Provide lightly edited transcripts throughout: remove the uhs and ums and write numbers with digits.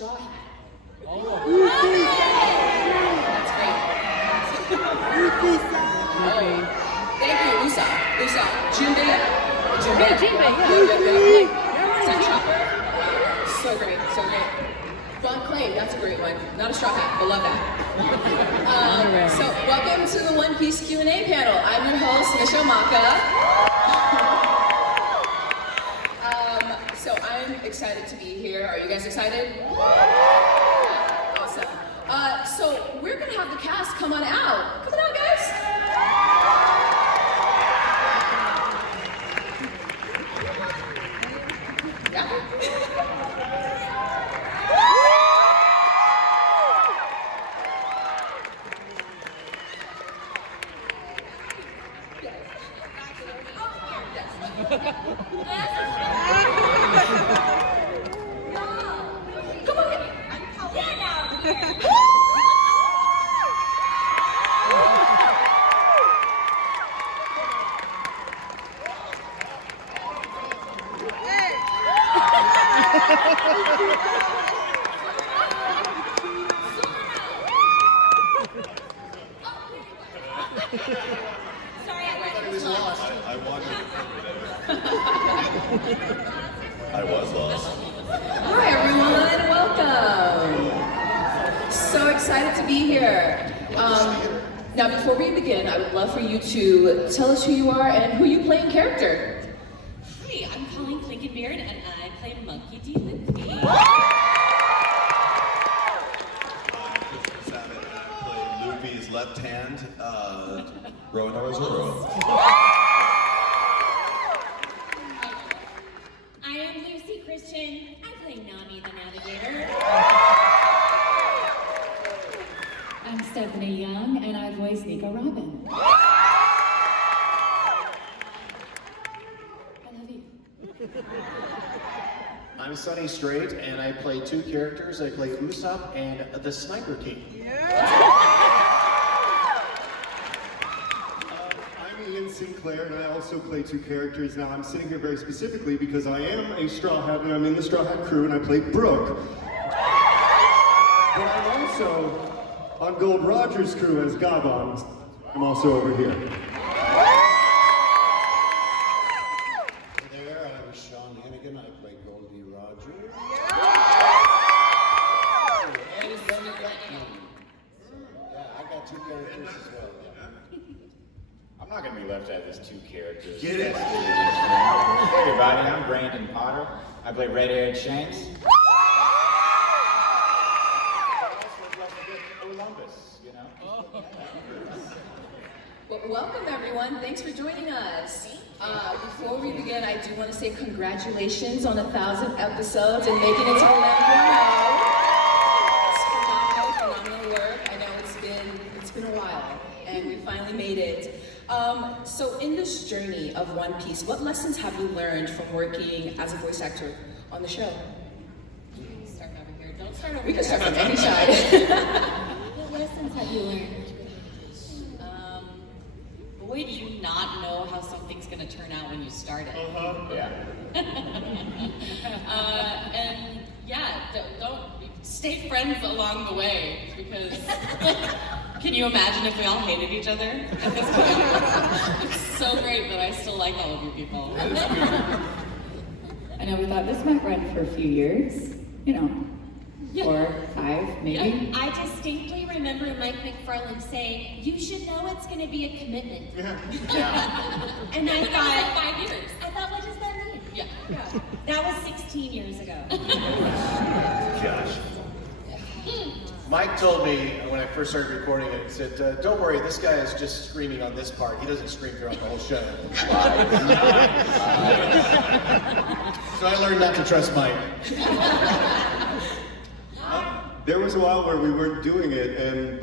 straw hat. Oh. That's great. Thank you, Usopp. Junbei. Hey, Junbei, Is that Chopper? So great. Ron Clay, that's a great one. Not a straw hat, but love that. So welcome to the One Piece Q&A panel. I'm your host, Michelle Maka. So I'm excited to be here. Are you guys excited? Awesome. So we're gonna have the cast come on out. Come on out, guys. Yeah. I was lost. Hi everyone, welcome. So excited to be here. Now before we begin, I would love for you to tell us who you are and who you play in character. Hi, I'm Colleen Clickenbeard and I play Monkey D. Luffy. I'm Sabat and I play Luffy's left hand, Zoro. I am Luci Christian. I play Nami the Navigator. I'm Stephanie Young, and I voice Nico Robin. I love you. I'm Sonny Strait, and I play two characters. I play Usopp and the Sniper King. I'm Sinclair, and I also play two characters. Now, I'm sitting here very specifically because I am a Straw Hat, and I'm in the Straw Hat crew, and I play Brook. But I'm also on Gold Roger's crew as Gabon. I'm also over here. Hey there, I'm Sean Hennigan. I play Goldie Roger. And Benny Beckman. Yeah, I got two characters as well. I'm not going to be left out of these two characters. Get it? Hey everybody, I'm Brandon Potter. I play red-haired Shanks. Columbus, you know? Well, welcome everyone. Thanks for joining us. Before we begin, I do want to say congratulations on 1,000 episodes and making it to 11.0. It's phenomenal work. I know it's been a while, and we finally made it. So in this journey of One Piece, what lessons have you learned from working as a voice actor on the show? Start over here. Don't start over We here. can start from any side. What lessons have you learned? Boy, do you not know how something's going to turn out when you start it. Yeah. And yeah, don't stay friends along the way because can you imagine if we all hated each other at this point? It's so great that I still like all of you people. I know we thought this might run for a few years, 4, 5, maybe. Yeah. I distinctly remember Mike McFarland saying, "You should know it's going to be a commitment." Yeah. And I thought, 5 years. I thought, what does that mean? Yeah. That was 16 years ago. Gosh. Mike told me when I first started recording it, he said, don't worry, this guy is just screaming on this part. He doesn't scream throughout the whole show. So I learned not to trust Mike. There was a while where we weren't doing it, and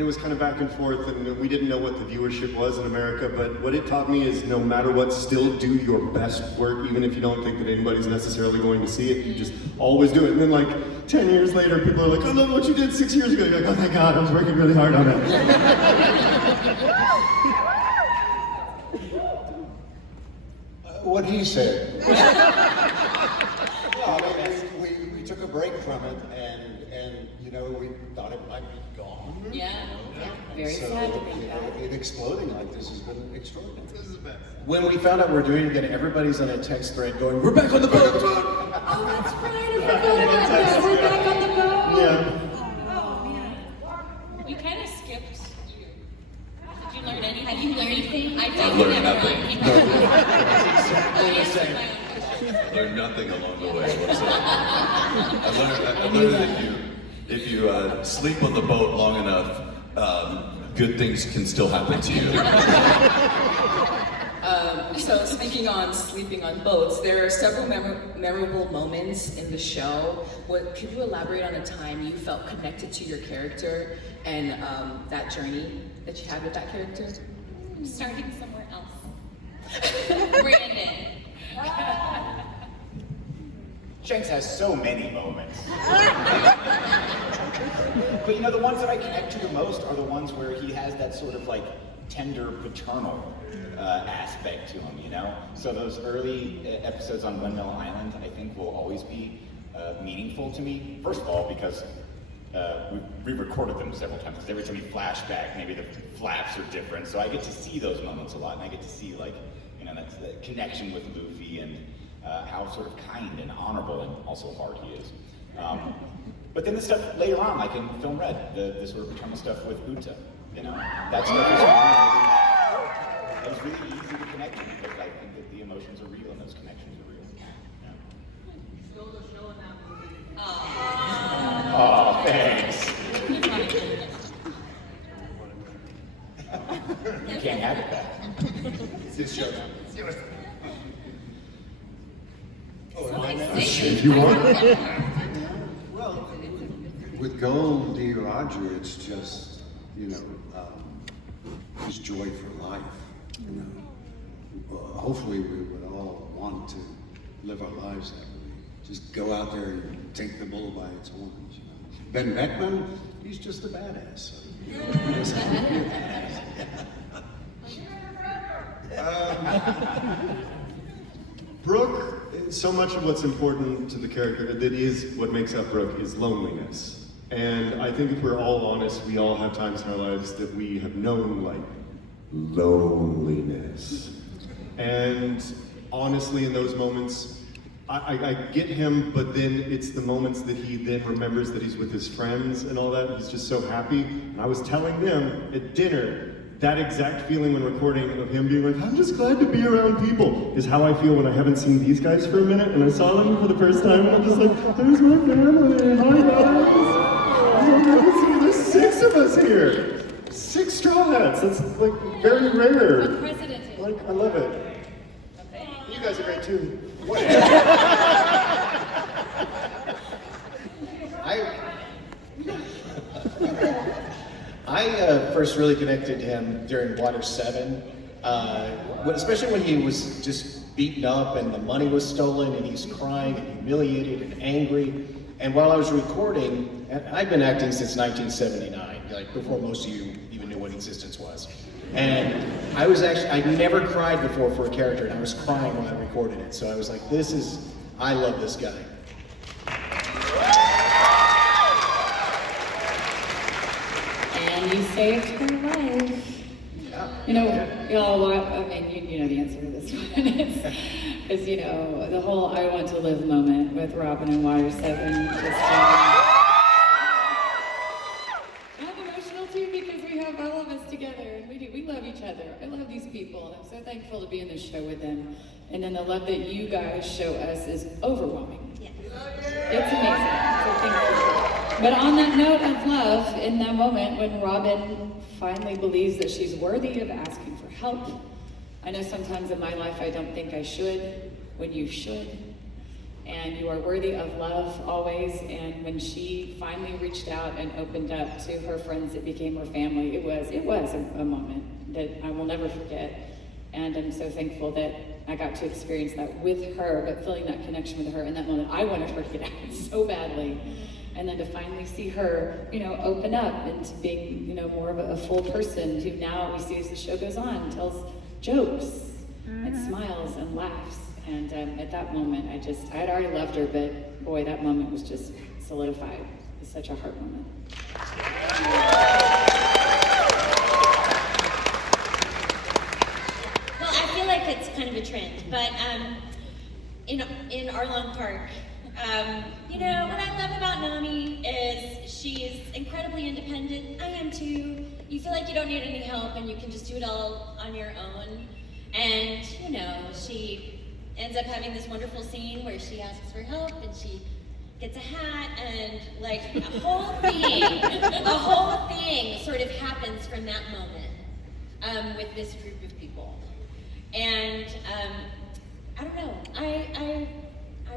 it was kind of back and forth, and we didn't know what the viewership was in America, but what it taught me is no matter what, still do your best work, even if you don't think that anybody's necessarily going to see it, you just always do it. And then like 10 years later, people are like, I love what you did 6 years ago. You're like, oh my God, I was working really hard on it. What he said. Well, we took a break from it, and you know, we thought it might be gone. Yeah. Very So sad to think about. it exploding like this has been extraordinary. This is the best. When we found out we're doing it again, everybody's on a text thread going, "We're back on the boat!" Oh, that's right. I forgot about that. We're back on the boat. Yeah. Oh, man. We kind of skipped. Did you learn anything? Have you learned anything? I I learned nothing. I answered my own question. I learned nothing along the way whatsoever. I learned that if you sleep on the boat long enough, good things can still happen to you. So speaking on sleeping on boats, there are several memorable moments in the show. Could you elaborate on a time you felt connected to your character and that journey that you had with that character? Starting somewhere else. Brandon. Shanks has so many moments. But you know, the ones that I connect to the most are the ones where he has that sort of like tender paternal aspect to him, you know? So those early episodes on Windmill Island, I think will always be meaningful to me. First of all, because we re-recorded them several times. Every time you flash back, maybe the flaps are different. So I get to see those moments a lot, and I get to see like, you know, that's the connection with Luffy and how sort of kind and honorable and also hard he is. But then the stuff later on, like in Film Red, the sort of paternal stuff with Uta, you know, that stuff is really easy to connect to because I think that the emotions are real and those connections are real. Yeah. Stole the show in that movie. Oh, thanks. You can't have it back. It's his show now. If you want. Well, with Gold D. Roger, it's just, you know, just joy for life. You know, hopefully we would all want to live our lives that way. Just go out there and take the bull by its horns. You know, Ben Beckman, he's just a badass. So, you know, he doesn't have to be a badass. Brook, so much of what's important to the character, that is what makes up Brook, is loneliness. And I think if we're all honest, we all have times in our lives that we have known, like, loneliness. And honestly, in those moments, I get him, but then it's the moments that he then remembers that he's with his friends and all that. He's just so happy. And I was telling them at dinner, that exact feeling when recording of him being like, I'm just glad to be around people, is how I feel when I haven't seen these guys for a minute and I saw them for the first time and I'm just like, there's my family, hi guys. There's 6 of us here. 6 straw hats, that's like very rare. Unprecedented. Like, I love it. You guys are great too. I first really connected to him during Water 7, especially when he was just beaten up and the money was stolen and he's crying and humiliated and angry. And while I was recording, and I've been acting since 1979, like before most of you even knew what existence was. And I never cried before for a character, and I was crying when I recorded it. So I was like, I love this guy. And you saved her life. You know, y'all, I mean, you know the answer to this one. It's, you know, the whole I want to live moment with Robin and Water 7. I'm emotional too because we have all of us together and we love each other. I love these people and I'm so thankful to be in this show with them. And then the love that you guys show us is overwhelming. Yeah. It's amazing. So thank you. But on that note of love, in that moment when Robin finally believes that she's worthy of asking for help, I know sometimes in my life I don't think I should, when you should. And you are worthy of love always. And when she finally reached out and opened up to her friends that became her family, it was a moment that I will never forget. And I'm so thankful that I got to experience that with her, but feeling that connection with her in that moment. I wanted her to get out so badly. And then to finally see her, you know, open up into being, you know, more of a full person who now we see as the show goes on, tells jokes and smiles and laughs. And at that moment, I had already loved her, but boy, that moment was just solidified. It was such a heart moment. Well, I feel like it's kind of a trend, but in Arlong Park, you know, what I love about Nami is she's incredibly independent. I am too. You feel like you don't need any help and you can just do it all on your own. And, you know, she ends up having this wonderful scene where she asks for help and she gets a hat and like a whole thing sort of happens from that moment with this group of people. And I don't know, I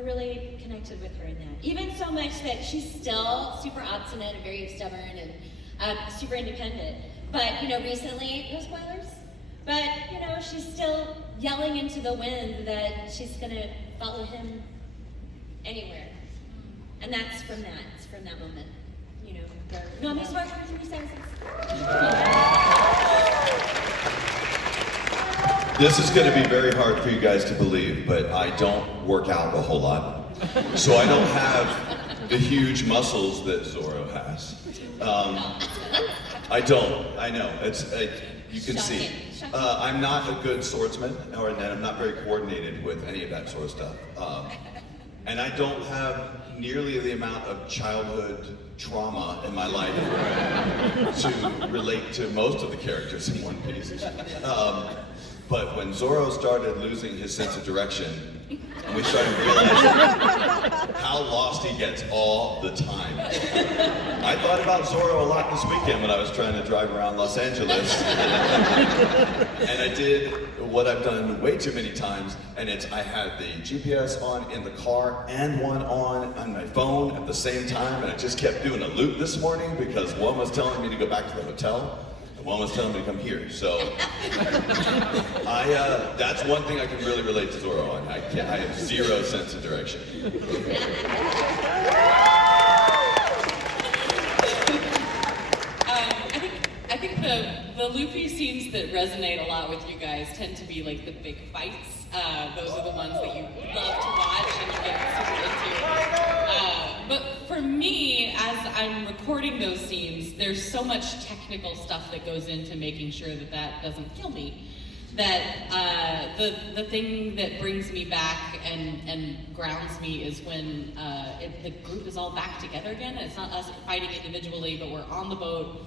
really connected with her in that. Even so much that she's still super obstinate and very stubborn and super independent. But, you know, recently, no spoilers, but, you know, she's still yelling into the wind that she's gonna follow him anywhere. And that's from that, it's from that moment, you know, where Nami's working through senses. This is going to be very hard for you guys to believe, but I don't work out a whole lot. So I don't have the huge muscles that Zoro has. I don't, I know, you can see. I'm not a good swordsman, and I'm not very coordinated with any of that sort of stuff. And I don't have nearly the amount of childhood trauma in my life to relate to most of the characters in One Piece. But when Zoro started losing his sense of direction, and we started realizing how lost he gets all the time. I thought about Zoro a lot this weekend when I was trying to drive around Los Angeles. And I did what I've done way too many times, and I had the GPS on in the car and one on my phone at the same time, and I just kept doing a loop this morning because one was telling me to go back to the hotel, and one was telling me to come here. So that's one thing I can really relate to Zoro on. I have zero sense of direction. I think the Luffy scenes that resonate a lot with you guys tend to be like the big fights. Those are the ones that you love to watch and you get super into. But for me, as I'm recording those scenes, there's so much technical stuff that goes into making sure that that doesn't kill me. That the thing that brings me back and grounds me is when the group is all back together again, and it's not us fighting individually, but we're on the boat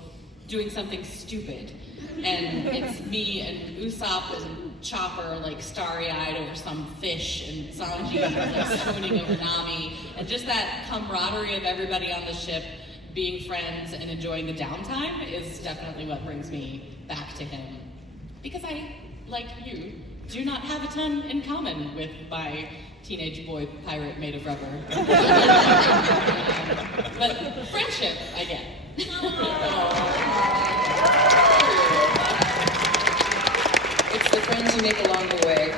doing something stupid. And it's me and Usopp and Chopper like starry-eyed over some fish, and Sanji like swooning over Nami, and just that camaraderie of everybody on the ship being friends and enjoying the downtime is definitely what brings me back to him. Because I, like you, do not have a ton in common with my teenage boy pirate made of rubber. But friendship, I get. It's the friends you make along the way.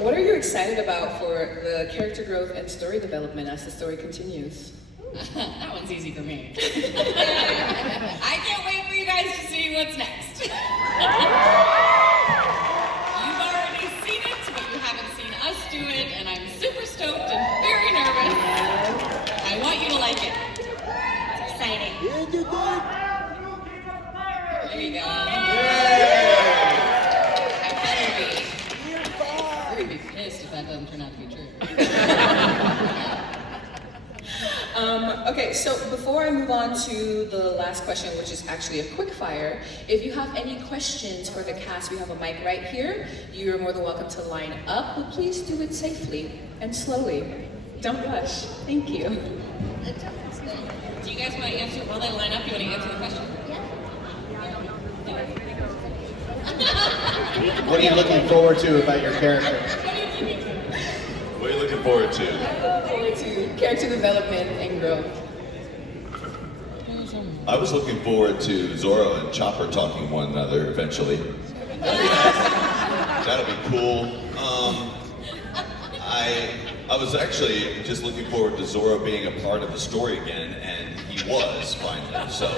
What are you excited about for the character growth and story development as the story continues? That one's easy for me. I can't wait for you guys to see what's next. You've already seen it, but you haven't seen us do it, and I'm super stoked and very nervous. I want you to like it. It's exciting. There you go. You're gonna be pissed if that doesn't turn out to be true. Okay, so before I move on to the last question, which is actually a quick fire, if you have any questions for the cast, we have a mic right here. You're more than welcome to line up, but please do it safely and slowly. Don't rush. Thank you. Do you guys want to answer, while they line up, you want to answer the question? What are you looking forward to about your character? What are you looking forward to? Forward to character development and growth. I was looking forward to Zoro and Chopper talking one another eventually. That'll be cool. I was actually just looking forward to Zoro being a part of the story again, and he was finally. So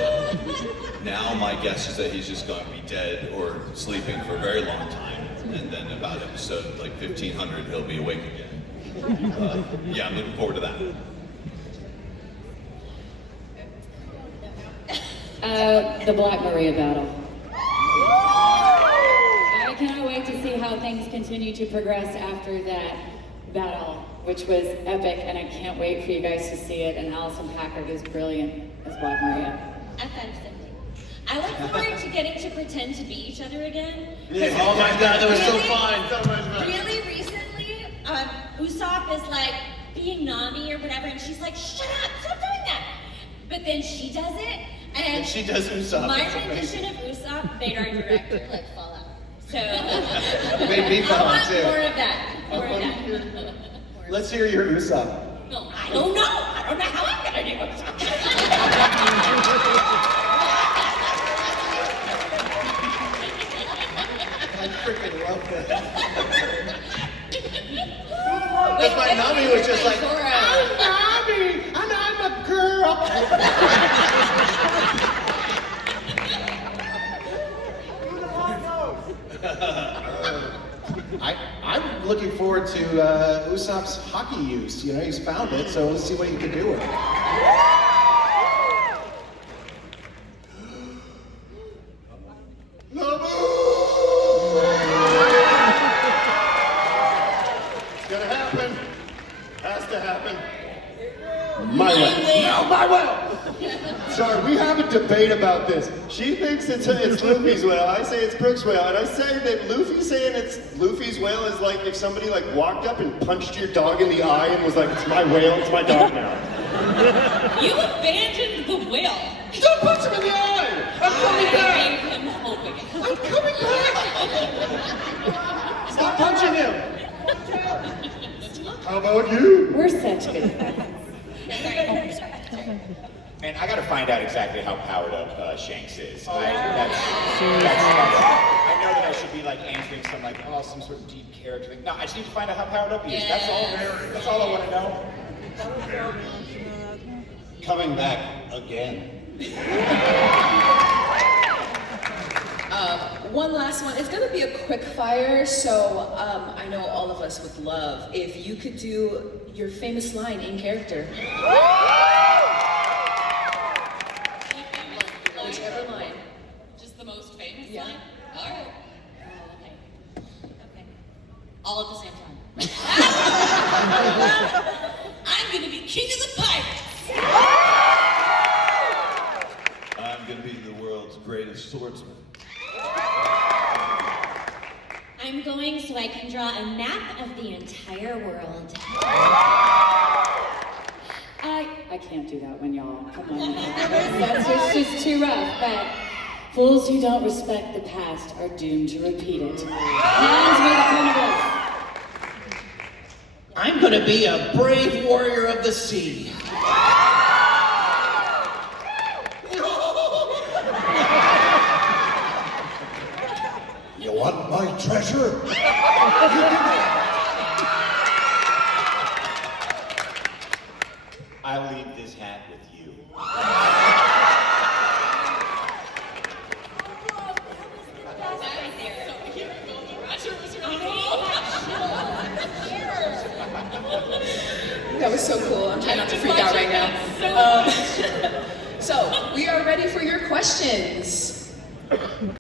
now my guess is that he's just going to be dead or sleeping for a very long time. and then about episode like 1500, he'll be awake again. Yeah, I'm looking forward to that. The Black Maria battle. I cannot wait to see how things continue to progress after that battle, which was epic, and I can't wait for you guys to see it. And Alison Packard is brilliant as Black Maria. I thought of something. I look forward to getting to pretend to be each other again. Yeah. Oh my God, that was so fun. So much fun. Really recently, Usopp is like being Nami or whatever, and she's like, "Shut up! Stop doing that!" But then she does it, and she does Usopp. My That's rendition of Usopp made our director like fall out. So Made me fall out too. More of that. More of that. Let's hear your Usopp. No, I don't know. I don't know how I'm gonna do Usopp. I freaking love that. That's why Nami was just like, Zoro. I'm Nami, and I'm a girl. I'm looking forward to Usopp's hockey use. You know, he's found it, so let's see what he can do with it. It's gonna happen. Has to happen. My way. No, my way. Sorry, we have a debate about this. She thinks it's Luffy's whale. I say it's Brook's whale, and I say that Luffy saying it's Luffy's whale is like if somebody like walked up and punched your dog in the eye and was like, "It's my whale. It's my dog now." You abandoned the whale. Don't punch him in the eye. I'm coming back. I gave him hope again. I'm coming back. Stop punching him. How about you? We're such good friends. And I gotta find out exactly how powered up Shanks is. I know that I should be like answering some like, oh, some sort of deep character thing. No, I just need to find out how powered up he is. That's all I want to know. Coming back again. One last one. It's gonna be a quick fire, so I know all of us would love if you could do your famous line in character. Whichever line. Just the most famous Yeah. line? All right. Oh, okay. Okay. All at the same time. I'm gonna be king of the pirates. I'm gonna be the world's greatest swordsman. I'm going so I can draw a map of the entire world. I can't do that one, y'all. Come on. That's just too rough. But fools who don't respect the past are doomed to repeat it. Hands where the primitive. I'm gonna be a brave warrior of the sea. You want my treasure? I'll leave this hat with you. That was so cool. I'm trying not to freak out right now. So we are ready for your questions.